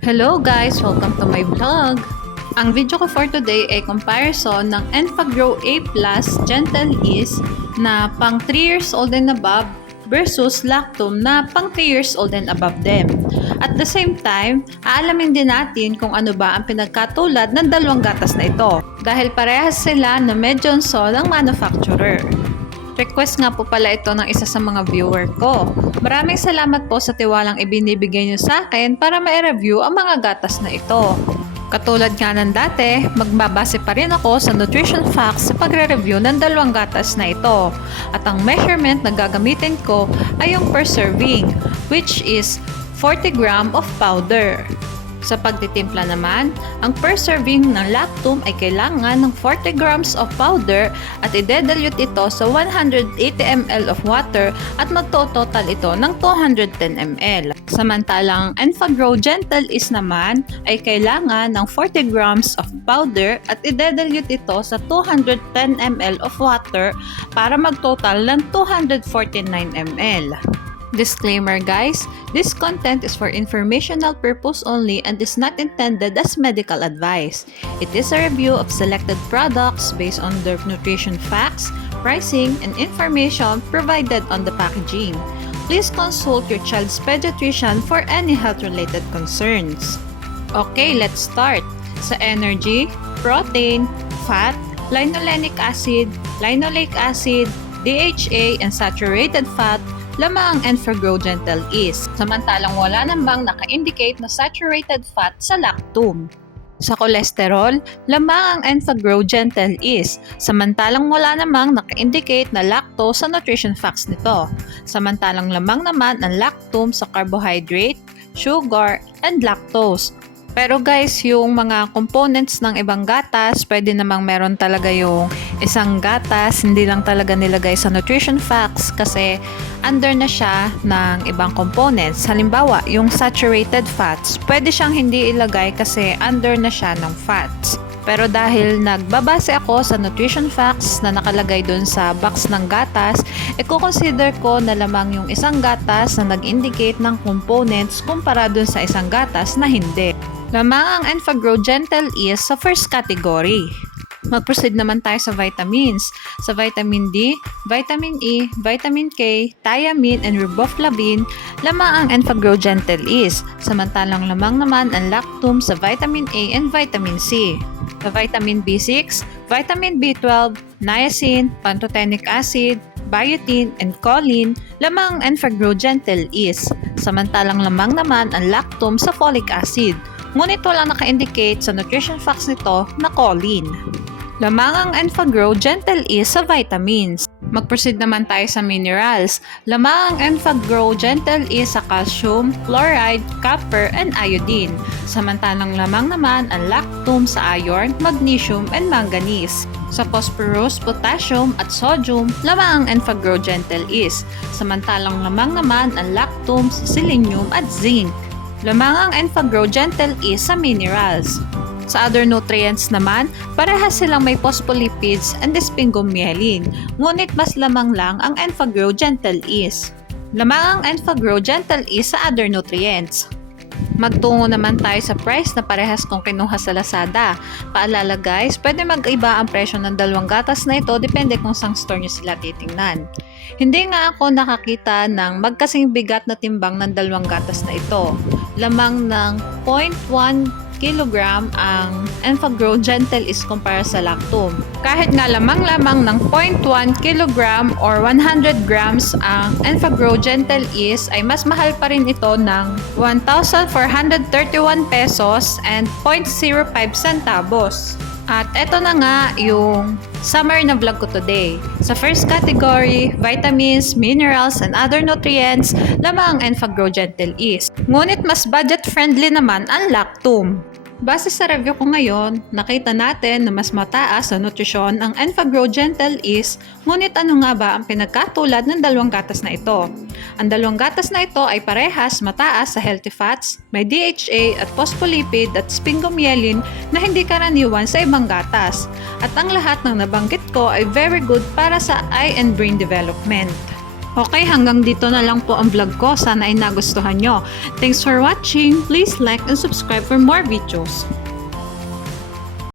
Hello guys! Welcome to my vlog! Ang video ko for today ay comparison ng Enfagrow A Plus Gentle Ease na pang 3 years old and above versus Lactum na pang 3 years old and above them. At the same time, aalamin din natin kung ano ba ang pinagkatulad ng dalawang gatas na ito dahil parehas sila na Med Johnson ang manufacturer. Request nga po pala ito ng isa sa mga viewer ko. Maraming salamat po sa tiwalang ibinibigay niyo sa akin para ma-review ang mga gatas na ito. Katulad nga ng dati, magbabase pa rin ako sa nutrition facts sa pagre-review ng dalawang gatas na ito. At ang measurement na gagamitin ko ay yung per serving, which is 40 gram of powder. Sa pagtitimpla naman, ang per serving ng Lactum ay kailangan ng 40 grams of powder at i-dilute ito sa 180 ml of water at magtototal ito ng 210 ml. Samantalang Enfagrow Gentle Ease naman ay kailangan ng 40 grams of powder at i-dilute ito sa 210 ml of water para magtotal ng 249 ml. Disclaimer guys, this content is for informational purpose only and is not intended as medical advice. It is a review of selected products based on their nutrition facts, pricing, and information provided on the packaging. Please consult your child's pediatrician for any health-related concerns. Okay, let's start. Sa energy, protein, fat, linolenic acid, linoleic acid, DHA, and saturated fat, lamang ang Enfagrow Gentle Ease, samantalang wala namang naka-indicate na saturated fat sa Lactum. Sa cholesterol, lamang ang Enfagrow Gentle Ease, samantalang wala namang naka-indicate na lactose sa nutrition facts nito. Samantalang lamang naman ang Lactum sa carbohydrate, sugar, and lactose. Pero guys, yung mga components ng ibang gatas, pwede namang meron talaga yung isang gatas, hindi lang talaga nilagay sa nutrition facts kasi under na siya ng ibang components. Halimbawa, yung saturated fats, pwede siyang hindi ilagay kasi under na siya ng fats. Pero dahil nagbabase ako sa nutrition facts na nakalagay dun sa box ng gatas, i-consider ko na lamang yung isang gatas na nag-indicate ng components kumpara dun sa isang gatas na hindi. Lamang ang Enfagrow Gentle Ease sa first category. Mag-proceed naman tayo sa vitamins. Sa vitamin D, vitamin E, vitamin K, thiamine, and riboflavin, lamang ang Enfagrow Gentle Ease. Samantalang lamang naman ang Lactum sa vitamin A and vitamin C. Sa vitamin B6, vitamin B12, niacin, pantothenic acid, biotin, and choline, lamang ang Enfagrow Gentle Ease. Samantalang lamang naman ang Lactum sa folic acid. Ngunit walang naka-indicate sa nutrition facts nito na choline. Lamang ang Enfagrow Gentle Ease sa vitamins. Mag-proceed naman tayo sa minerals. Lamang ang Enfagrow Gentle Ease sa calcium, fluoride, copper, and iodine. Samantalang lamang naman ang Lactum sa iron, magnesium, and manganese. Sa phosphorus, potassium, at sodium, lamang ang Enfagrow Gentle Ease. Samantalang lamang naman ang Lactum sa selenium at zinc. Lamang ang Enfagrow Gentle Ease sa minerals. Sa other nutrients naman, parehas silang may phospholipids and sphingomyelin, ngunit mas lamang lang ang Enfagrow Gentle Ease. Lamang ang Enfagrow Gentle Ease sa other nutrients. Magtungo naman tayo sa price na parehas kong kinuha sa Lazada. Paalala guys, pwede mag-iba ang presyo ng dalawang gatas na ito depende kung saan store nyo sila titingnan. Hindi nga ako nakakita ng magkasing bigat na timbang ng dalawang gatas na ito. Lamang ng 0.1 kilogram ang Enfagrow Gentle Ease kumpara sa Lactum. Kahit nga lamang-lamang ng 0.1 kilogram or 100 grams ang Enfagrow Gentle Ease ay mas mahal pa rin ito ng 1,431 pesos and 0.05 centavos. At eto na nga yung summary na vlog ko today. Sa first category, vitamins, minerals, and other nutrients, lamang ang Enfagrow Gentle Ease. Ngunit mas budget-friendly naman ang Lactum. Base sa review ko ngayon, nakita natin na mas mataas sa nutrisyon ang Enfagrow Gentle Ease, ngunit ano nga ba ang pinagkatulad ng dalawang gatas na ito? Ang dalawang gatas na ito ay parehas mataas sa healthy fats, may DHA at phospholipid at sphingomyelin na hindi karaniwan sa ibang gatas. At ang lahat ng nabanggit ko ay very good para sa eye and brain development. Okay, hanggang dito na lang po ang vlog ko. Sana ay nagustuhan nyo. Thanks for watching. Please like and subscribe for more videos.